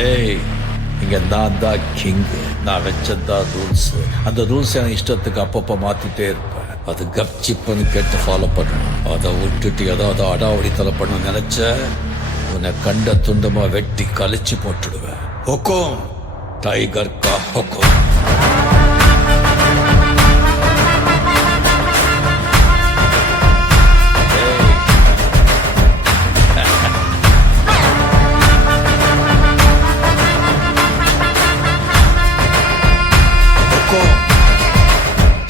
ஏய், இங்க நான் தான் கிங். நான் வச்சதான் ரூல்ஸ். அந்த ரூல்ஸ் என் இஷ்டத்துக்கு அப்பப்போ மாத்திட்டே இருப்பேன். அது கப்சிப்புன்னு கேட்டு ஃபாலோ பண்ணணும். அதை விட்டுட்டு ஏதாவது அடாவடித்தலை பண்ண நினைச்ச உன்னை கண்ட துண்டமா வெட்டி கழிச்சு போட்டுடுவேன். ஹொக்கும், டைகர் கா ஹொக்கும்.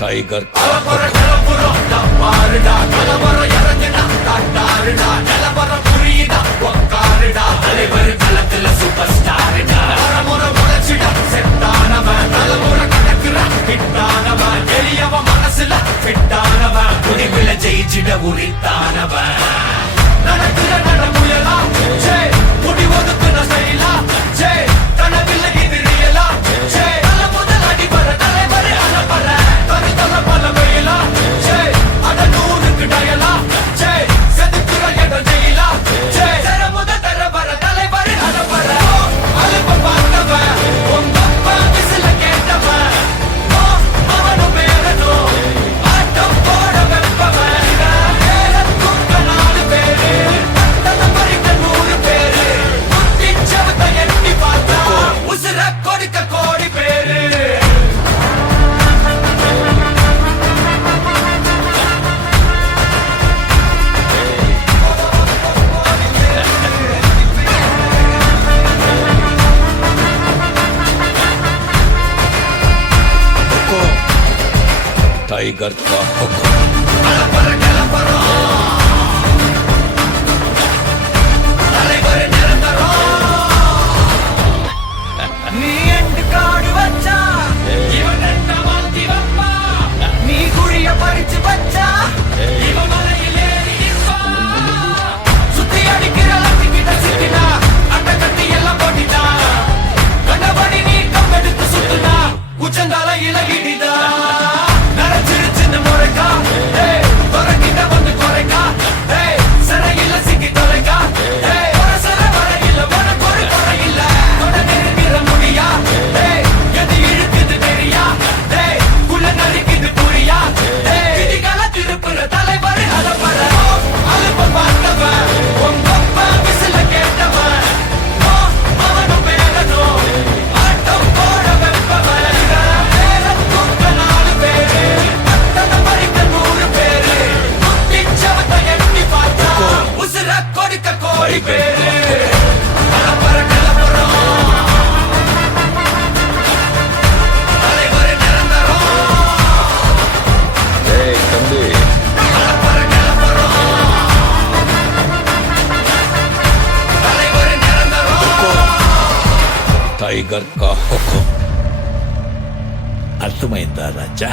டைகர் மனசுல ஃபிட்டானவன், முடிவுல ஜெயிச்சிட உரித்தானவன். நடக்கிற நடமுயலா முடி ஒதுக்குன ஸ்டைலா கனவில்லை இது ரியலா தல முதல் அடிபர தலைவர் அலப்பற தனித்தல பல வயலா அட நூறுக்கு டயலா செதுக்குற இடம் ஜெயிலா தர முதல் தர வர தலைவர் அலப்பற அலுப்ப பார்த்தவன் உங்கப்பா விசில கேட்டவன் அவனும் பேரனோ ஆட்டம் போட வெப்பவன் பேரத்துக்க 4 பேரு தத்தன மறிக்க 100 பேரு முத்திச்சவத்தை எட்டி பார்த்தா உசுர கொடுக்க கோடி பேரு. டைகர் கா ஹொக்கும். நீ எண்டு காடு வச்சா இவன் என்ன மாத்தி வப்பா, நீ குழிய பறிச்சு வச்சா இவன் மலையில் ஏறி நிற்பா. சுத்தி அடிக்கிற லத்திக்கிட்ட சிக்கினா அட்ட கட்டி எல்லாம் போட்டிட்டா, கண்டபடி நீ கம்பெடுத்து சுத்துனா உச்சந்தால இலகிடிதா. நரைச்சிருச்சுன்னு முறைக்கா துறக்கிட்ட வந்து குறைக்கா சிறையில சிக்கி தொலைக்கா சர வரையில உனக்கு ஒரு குறையில்ல தொட நெருங்கிற முடியா எது இழுக்குது தெரியா குள்ள நறுக்குது புரியா விதிகள திருப்புற தலைவர் அலப்பற அலுப்ப பார்த்தவன் உங்கப்பா விசில கேட்டவன் அவனும் பேரனோ ஆட்டம் போட வெப்பவன் பேரத்துக்க 4 பேரு தத்தன மறிக்க 100 பேரு முத்திச்சவத்தை எட்டி பார்த்தா உசுர கொடுக்க கோடி பேரு. அலப்பற கிளப்புறோம் தலைவர் நிரந்தரம். ஏய் தம்பி, அலப்பற கிளப்புறோம் தலைவர் நிரந்தரம். டைகர் கா ஹொக்கும். అర్థమైందా రాజా?